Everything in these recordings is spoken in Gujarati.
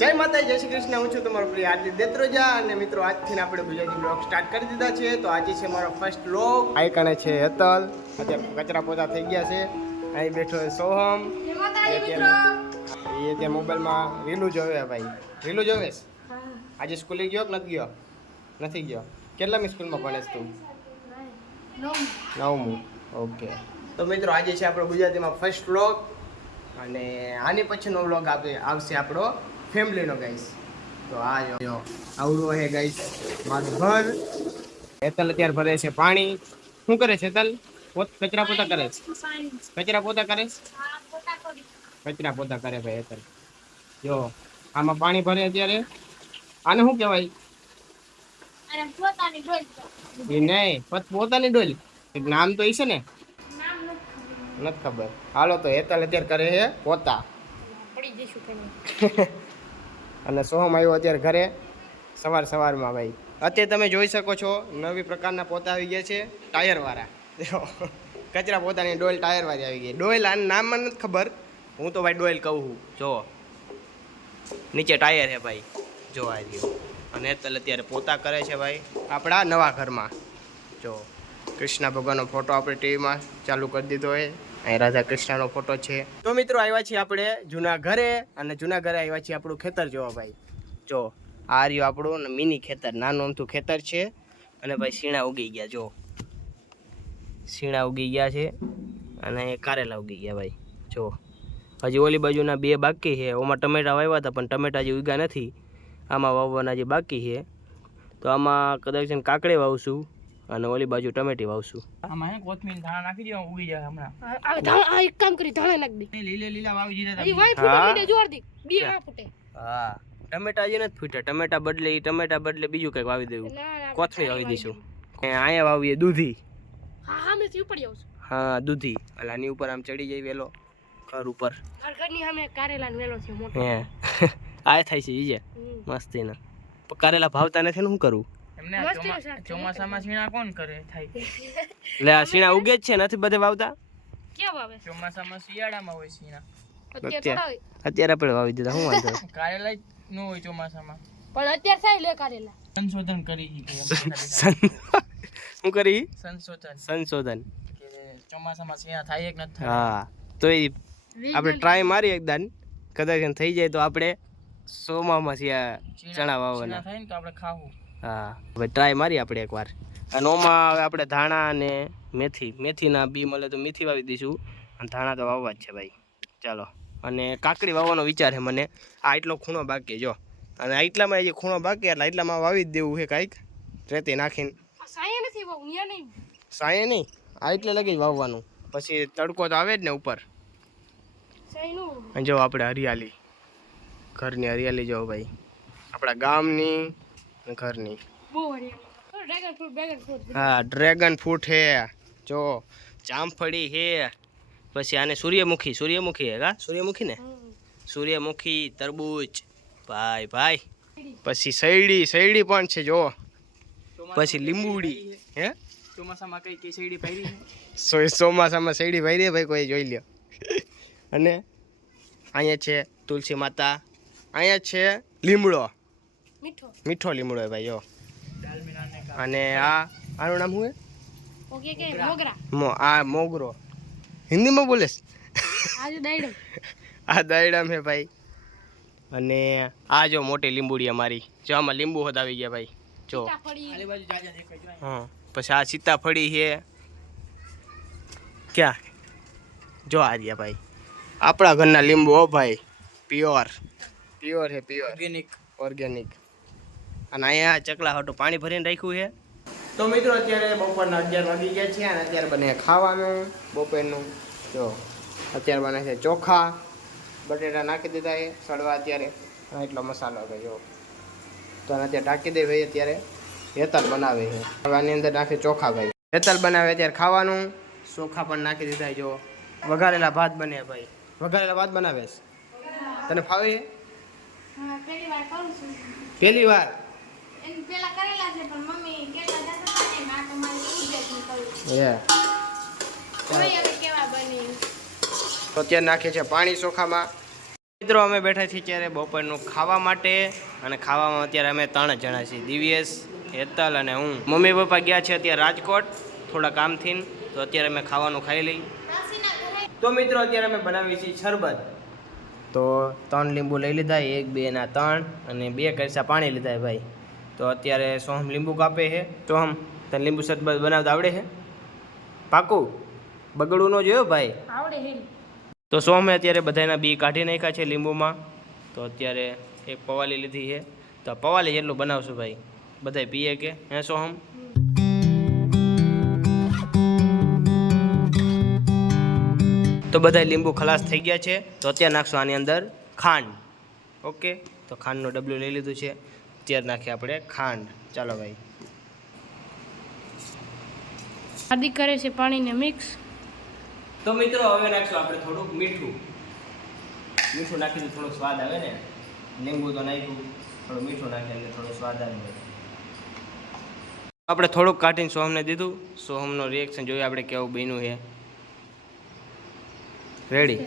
જય માતા જય શ્રી કૃષ્ણ. હું છું તમારો પ્રિય આરતી દેત્રોજા અને મિત્રો આજથી આપણે ગુજરાતી બ્લોગ સ્ટાર્ટ કરી દીધા છે. તો આજે છે મારો ફર્સ્ટ બ્લોગ. આઈકણે છે હેતલ, અત્યારે કચરા પોતા થઈ ગયા છે. અહીં બેઠો છે સોહમ. એ ત્યાં મોબાઈલમાં રીલું જોવે ભાઈ. રીલું જોવેશ? આજે સ્કૂલે ગયો કે નથી ગયો? નથી ગયો. કેટલામી સ્કૂલમાં ભણેશ તું? 9મું. ઓકે. તો મિત્રો આજે છે આપણો ગુજરાતીમાં ફર્સ્ટ બ્લોગ અને આની પછીનો વ્લોગ આવશે આપણો ફેમિલીનો ગાઈસ. તો આ જો આવડું હે ગાઈસ મારું ઘર. હેતલ અત્યારે ભરે છે પાણી. શું કરે છે હેતલ? કચરા પોતા કરે છે? કચરા પોતા કરે છે? કચરા પોતા કરે ભાઈ હેતલ. જો આમાં પાણી ભરે અત્યારે. આને શું કહેવાય? એ નહીં, પોતાની ડોલ. નામ તો છે ને? નથી ખબર. હાલો તો હેતલ અત્યારે કરે છે પોતા. અને સોહમ આવ્યો અત્યારે ઘરે સવારમાં ભાઈ. અત્યારે તમે જોઈ શકો છો નવી પ્રકારના પોતા આવી ગયા છે ટાયરવાળા. કચરા પોતાની ડોલ ટાયરવાળી આવી ગઈ. ડોલ આનું નામ મને નથી ખબર, હું તો ભાઈ ડોલ કહું છું. જો નીચે ટાયર છે ભાઈ, જો આ રહ્યો. અને હેતલ અત્યારે પોતા કરે છે ભાઈ આપણા નવા ઘરમાં. જો કૃષ્ણ ભગવાનનો ફોટો આપણે ટીવીમાં ચાલુ કરી દીધો હોય. અહીં રાધા કૃષ્ણનો ફોટો છે. તો મિત્રો આવ્યા છીએ આપણે જૂના ઘરે, અને જૂના ઘરે આવ્યા છીએ આપણું ખેતર જોવા ભાઈ. જો આ રહ્યું આપણું મિની ખેતર, નાનું અમથું ખેતર છે. અને ભાઈ શીણા ઉગી ગયા, જો શીણા ઉગી ગયા છે અને કારેલા ઉગી ગયા ભાઈ. જો હજી ઓલી બાજુના 2 બાકી છે. ઓમાં ટમેટા વાવ્યા હતા પણ ટમેટા હજી ઉગ્યા નથી. આમાં વાવવાના જે બાકી છે. તો આમાં કદાચ કાકડી વાવશું અને ઓલી બાજુ ટમેટી વાવશું. આમાં હે કોથમીર ધાણા નાખી દેવા, ઉગી જાય હમણાં. આ એક કામ કરી, ધાણા નાખી દે. લીલા વાવી દીધા ઈ વાઈ ફૂટે મીડે જોર દી, બી ના ફૂટે. હા ટમેટા હજી નથી ફૂટ્યા. ટમેટા બદલે બીજું કંઈક વાવી દેવું. કોથમીર વાવી દઈશું. અહીંયા વાવીએ દૂધી. હા મેથી ઉપડી આવશું. હા દૂધી. આની ઉપર આમ ચડી જાય વેલો ઘર ઉપર. ઘરની સામે કારેલા નો વેલો છે મોટો. હે આ થાય છે ઈજે મસ્તીના. કારેલા ભાવતા નથી ને શું કરું? એમને ચોમાસામાં સીણા કોણ કરે થાય? લે આ સીણા ઉગે જ છે, નથી બધે વાવતા. કેમ આવે? ચોમાસામાં શિયાળામાં હોય સીણા. અત્યારે આપણે વાવી દીધા. શું વાંધો? કારેલા જ ન હોય ચોમાસામાં. પણ અત્યારે સાઈ લે કારેલા. સંશોધન કરી શું કરી? સંશોધન કે ચોમાસામાં સીણા થાય કે નથી થાય. હા તો એ આપણે ટ્રાય મારી એકદાન, કદાચ થઈ જાય તો આપણે સોમામાં ચણા વાવવાના થાય ને તો આપણે ખાવું. હા હવે ટ્રાય મારી આપણે એકવાર. અને ઓમાં હવે આપણે ધાણા અને મેથીના બી મળે તો મેથી વાવી દઈશું. અને ધાણા તો વાવવા જ છે ભાઈ. ચાલો. અને કાકડી વાવવાનો વિચાર છે મને. આ એટલો ખૂણો બાકી જો, અને આટલામાં જે ખૂણો બાકી એટલે આટલામાં વાવી જ દેવું છે કાંઈક રેતી નાખીને. સાયે નથી વાવ, ન્યા નહીં. સાયે નહીં, આ એટલે લગી વાવવાનું. પછી તડકો તો આવે જ ને ઉપર. સાય નો. અને જો આપણે હરિયાળી, ઘરની હરિયાળી જો ભાઈ, આપણા ગામની ઘરની. બહુ હરિયાળી. હા ડ્રેગન ફ્રૂટ હે, જો જામફળી હે. પછી આને સૂર્યમુખી હે કા? સૂર્યમુખી ને? સૂર્યમુખી, તરબૂચ ભાઈ. પછી શેરડી પણ છે જો. પછી લીંબુડી હે. ચોમાસામાં કઈ શેરડી પાડી? ચોમાસામાં શેરડી ભાઈ ભાઈ કોઈ જોઈ લ્યો. અને અહીંયા છે તુલસી માતા, અહીંયા છે લીમડો, મીઠો લીમડો હે ભાઈ જો. અને આનું નામ શું હે? ઓકે કે મોગરા. આ મોગરો હિન્દીમાં બોલે છે. આજે દાઈડમ. આ દાયડામ હે ભાઈ. અને આ જો મોટી લીંબુડી અમારી, જો આમાં લીંબુ હોત આવી ગયા ભાઈ જો. હા પછી આ સીતાફળી છે. ક્યાં જો આ રહ્યા ભાઈ આપણા ઘરના લીંબુ હો ભાઈ, પ્યોર હે, ઓર્ગેનિક. અને અહીંયા ચકલા હાટું પાણી ભરીને રાખ્યું છે. તો મિત્રો અત્યારે બપોરના 11 વાગી ગયા છે અને અત્યારે બને ખાવાનું બપોરનું. જો અત્યારે બને છે ચોખા, બટેટા નાખી દીધા છે સડવા અત્યારે. એટલો મસાલો હવે જો. તો અત્યારે ઢાંકી દે ભાઈ. અત્યારે હેતલ બનાવે છે. હવે આની અંદર નાખે ચોખા ભાઈ. હેતલ બનાવે અત્યારે ખાવાનું. ચોખા પણ નાખી દીધા જો. વઘારેલા ભાત બને ભાઈ. વઘારેલા ભાત બનાવે છે? તને ફાવે છે? હા પહેલી વાર કરું છું. પહેલી વાર? એન પેલા કરેલા છે પણ મમ્મી કેટલા જતા હતા ને આ તમારી ઉદ્દેશ ની કરું. તો અત્યારે નાખે છે પાણી ચોખામાં. મિત્રો અમે બેઠા છીએ અત્યારે બપોરનું ખાવા માટે અને ખાવામાં અત્યારે અમે 3 જણા છીએ, દિવ્યેશ, હેતલ અને હું. મમ્મી પપ્પા ગયા છે અત્યારે રાજકોટ થોડા કામથી, તો અત્યારે અમે ખાવાનું ખાઈ લઈ. તો મિત્રો અત્યારે અમે બનાવીએ છીએ શરબત. તો 3 લીંબુ લઈ લીધા, 1 2 ના 3 અને 2 કળશા પાણી લીધા ભાઈ. તો અત્યારે સોહમ લીંબુ કાપે છે. સોહમ, તને લીંબુ શરબત બનાવતા આવડે છે? પાકું બગડવું ન જોયો ભાઈ. આવડે હે. તો સોહમે અત્યારે બધાના બી કાઢી નાખ્યા છે લીંબુમાં. તો અત્યારે એક પવાલી લીધી છે, તો આ પવાલી જેટલું બનાવશું ભાઈ, બધાય પીએ કે હે સોહમ? તો બધા લીંબુ ખલાસ થઈ ગયા છે. તો અત્યારે નાખશું આની અંદર ખાંડ. ઓકે, તો ખાંડનું ડબલું લઈ લીધું છે. અત્યારે નાખીએ આપણે ખાંડ. ચાલો ભાઈ. આદિ કરે છે પાણીને મિક્સ. તો મિત્રો હવે નાખશું આપણે થોડુંક મીઠું. મીઠું નાખી તો થોડોક સ્વાદ આવે ને. લીંબુ તો નાખ્યું, થોડું મીઠું નાખીએ એટલે થોડો સ્વાદ આવે. આપણે થોડુંક કાઢીને સોહમને દીધું. સોહમનો રિએક્શન જોઈએ આપણે કેવું બન્યું છે. રેડી?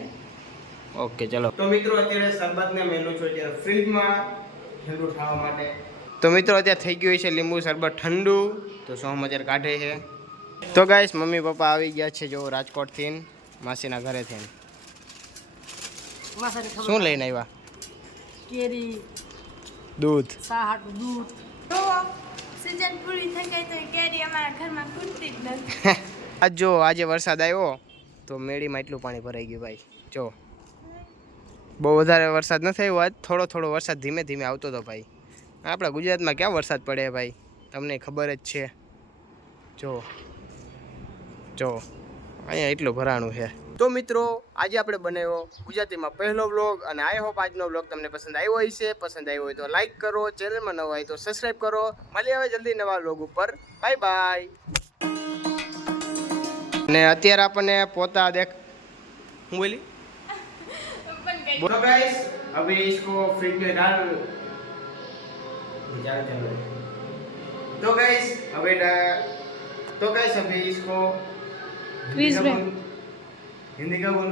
ઓકે ચલો. તો મિત્રો અત્યારે શરબતને મેલું છું અત્યારે ફ્રીજમાં ઠંડુ થવા માટે. તો મિત્રો અત્યારે થઈ ગયું છે લીંબુ શરબત ઠંડુ. તો સોહમ અત્યારે કાઢે છે. તો ગાઈસ મમ્મી પપ્પા આવી ગયા છે જો રાજકોટથી, માસીના ઘરેથી. શું લઈને આવ્યા? કેરી, દૂધ. સાહાટ, દૂધ. તો સીઝન પૂરી થઈ ગઈ તો કેરી અમારા ઘરમાં ખૂટતી જ નથી. આજ જો આજે વરસાદ આવ્યો તો મેળીમાં એટલું પાણી ભરાઈ ગયું ભાઈ. જો બહુ વધારે વરસાદ નથી આવ્યો આજ, થોડો થોડો વરસાદ ધીમે ધીમે આવતો હતો ભાઈ. આપણા ગુજરાતમાં ક્યાં વરસાદ પડે ભાઈ, તમને ખબર જ છે. જો જો અહીંયા એટલું ભરાણું છે. તો મિત્રો આજે આપણે બનાવ્યો ગુજરાતીમાં પહેલો વ્લોગ, અને આઈ હોપ આજનો વ્લોગ તમને પસંદ આવ્યો હશે. પસંદ આવ્યો હોય તો લાઈક કરો, ચેનલમાં નવા હોય તો સબસ્ક્રાઈબ કરો. મળીએ હવે જલ્દી નવા વ્લોગ ઉપર. Bye bye. ને અત્યારે આપણને પોતા દેખ, હું બોલી बोलो गाइस, अभी इसको फ्रिज में डाल तो गाइस अभी इसको फ्रीज में हिंदी का बोल